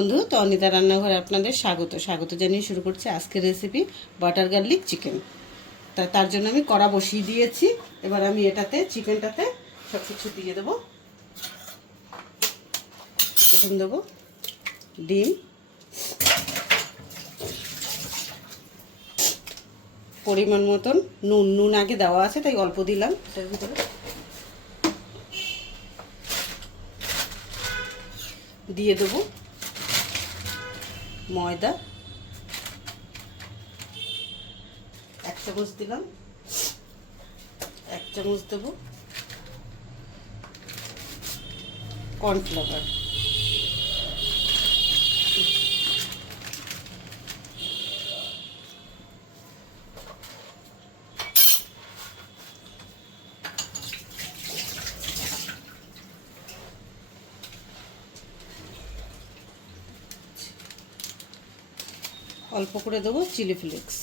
বন্ধু, তো অনিতা রান্নাঘরে আপনাদের স্বাগত জানিয়ে শুরু করছি আজকের রেসিপি বাটার গার্লিক চিকেন। তার জন্য আমি কড়া বসিয়ে দিয়েছি। এবার আমি এটাতে চিকেনটাতে সব কিছু দিয়ে দেবো। প্রথম দেবো ডিম, পরিমাণ মতন নুন আগে দেওয়া আছে তাই অল্প দিলাম এটার ভিতরে। দিয়ে দেবো ময়দা 1 চামচ দিলাম। 1 চামচ দেবো কর্নফ্লাওয়ার, অল্প করে দেবো চিলি ফ্লেক্স,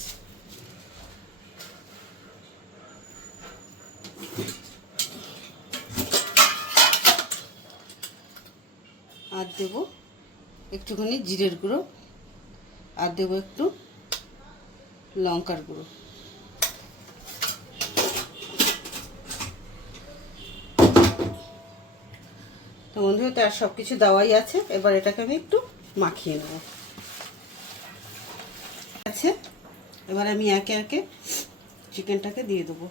আর দেবো একটুখানি জিরের গুঁড়ো, আর দেবো একটু লঙ্কার গুঁড়ো। তো বন্ধু, তার সব কিছু দেওয়াই আছে। এবার এটাকে আমি একটু মাখিয়ে নেব। আছে, এবার আমি একে একে চিকেনটাকে দিয়ে দেবো।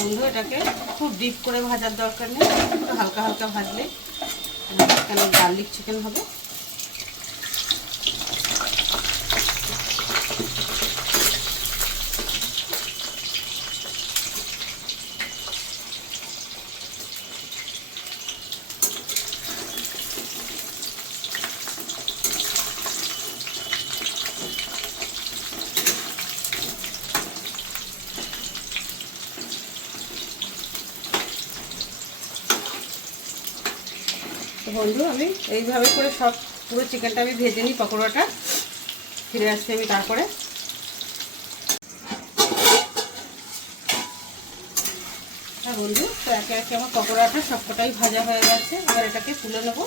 বন্ধু, এটাকে খুব ডিপ করে ভাজার দরকার নেই, একটু হালকা হালকা ভাজলে এখানে গার্লিক চিকেন হবে। তো বন্ধু, আমি এইভাবে করে সব পুরো চিকেনটা আমি ভেজে নিই। পকোড়াটা ফিরে আসছি আমি তারপরে। হ্যাঁ বন্ধু, তো একে একে আমার পকোড়াটা সবকটাই ভাজা হয়ে গেছে। এবার এটাকে তুলে নেবো।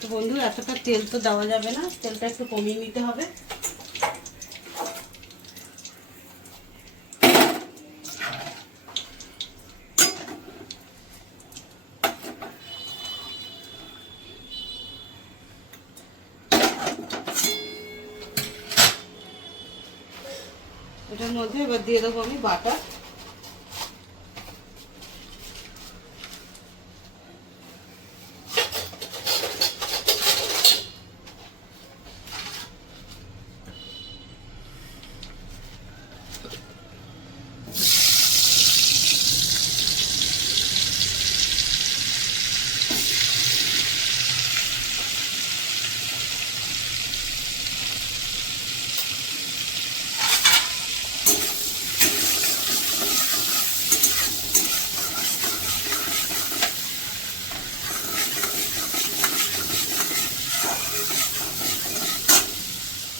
তো বন্ধু, এতটা তেল তো দেওয়া যাবে না, তেলটা একটু কমিয়ে নিতে হবে। এটার মধ্যে এবার দিয়ে দেবো আমি বাটার।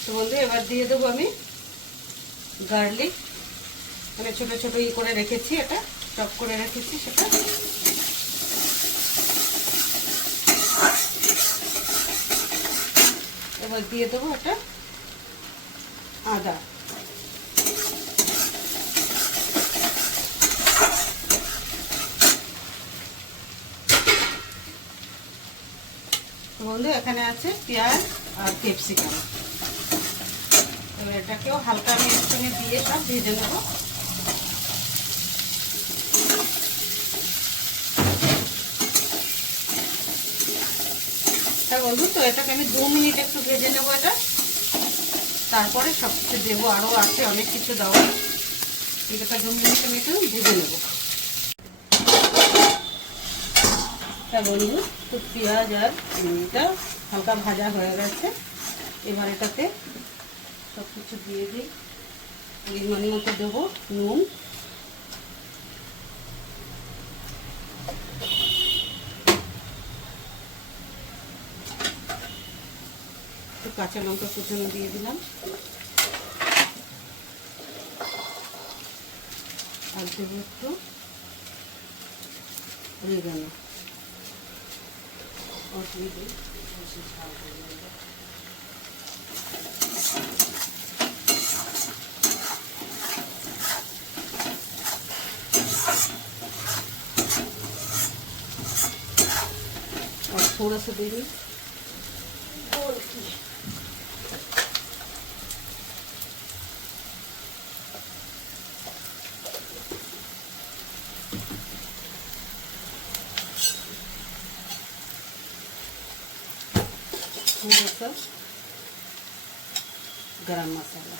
তো বন্ধু, এবার দিয়ে দেবো আমি গার্লিক, মানে ছোট ছোট করে রেখেছি, এটা চপ করে রেখেছি সেটা। এবার দিয়ে দেবো এটা আদা, তো বন্ধু এখানে আছে পেঁয়াজ আর ক্যাপসিকাম। এবার এটাকেও হালকা আমি একসঙ্গে দিয়ে সব ভেজে নেব। তা বন্ধু তো এটাকে আমি 2 মিনিট একটু ভেজে নেবো এটা, তারপরে সব কিছু দেবো, আরও আছে অনেক কিছু দেওয়া। এটা 2 মিনিট আমি একটু ভেজে নেবো। তা বন্ধু তো পেঁয়াজ আর এটা হালকা ভাজা হয়ে গেছে। এবার এটাতে সব কিছু দিয়ে দিই। পরিমাণ মতো দেবো নুন, একটু কাঁচা লঙ্কা কুচানো দিয়ে দিলাম, আর দেবো একটু অরিগানো। और थोड़ा सा दे दी थोड़ा सा गरम मसाला।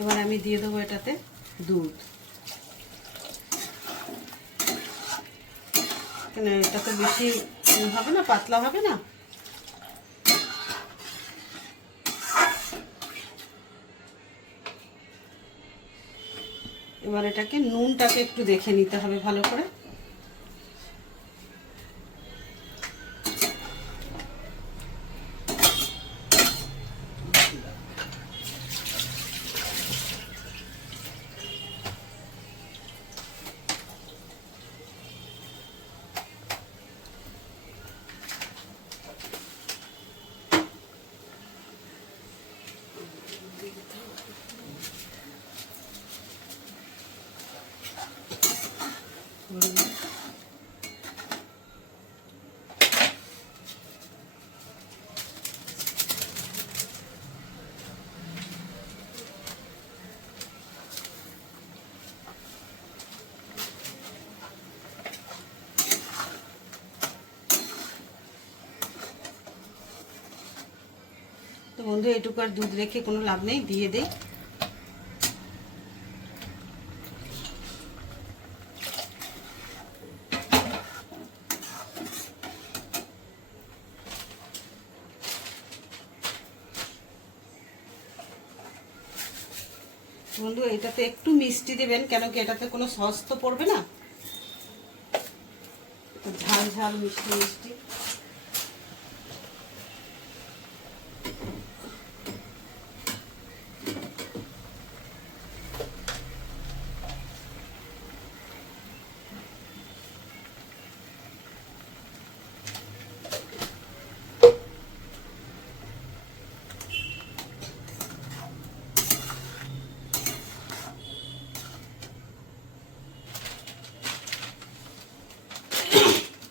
এবার আমি দিয়ে দেবো এটাতে দুধ। কেন এটা তো বেশি হবে না, পাতলা হবে না। এবার এটাকে নুনটাকে একটু দেখে নিতে হবে ভালো করে। তো বন্ধু এটুকু আর দুধ রেখে কোনো লাভ নেই, দিয়ে দেই। বন্ধু এটাতে একটু মিষ্টি দেবেন, কেন কি এটাতে কোনো সস তো পড়বে না, ঝাল ঝাল মিষ্টি মিষ্টি।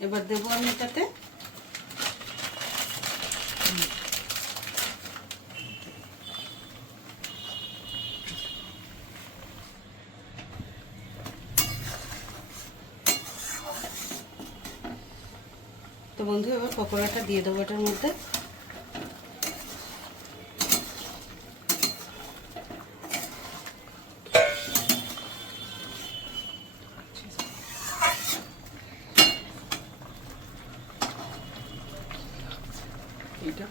এবার দেবো আমি এটাতে তো বন্ধু এবার পকোড়াটা দিয়ে দেবো এটার মধ্যে। এটা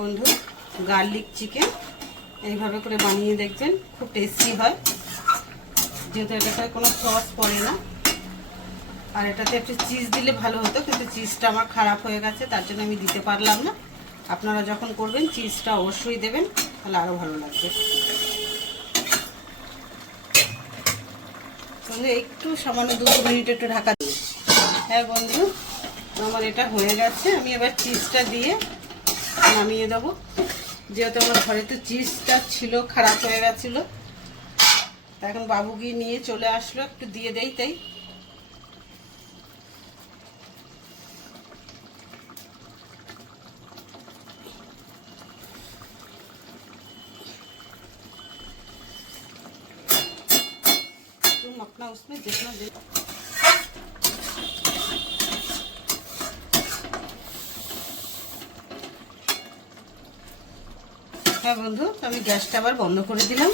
বন্ধু, গার্লিক চিকেন এইভাবে করে বানিয়ে দেখবেন, খুব টেস্টি হয়। যেহেতু এটাতে কোনো সস পড়ে না, আর এটাতে একটু চিজ দিলে ভালো হতো, কিন্তু চিজটা আমার খারাপ হয়ে গেছে, তার জন্য আমি দিতে পারলাম না। আপনারা যখন করবেন চিজটা অবশ্যই দেবেন, তাহলে আরও ভালো লাগবে। বন্ধু একটু সামান্য 2 মিনিট একটু ঢাকা দিই। হ্যাঁ বন্ধু, আমার এটা হয়ে গেছে। আমি এবার চিজটা দিয়ে নামিয়ে দেবো। যেহেতু আমার ঘরে তো চিজটা ছিল, খারাপ হয়ে গেছিলো, এখন বাবুকে নিয়ে চলে আসলো, একটু দিয়ে দেই তাই। तुम अपना उसमें जितना दे। হ্যাঁ বন্ধু, আমি গ্যাসটা আবার বন্ধ করে দিলাম।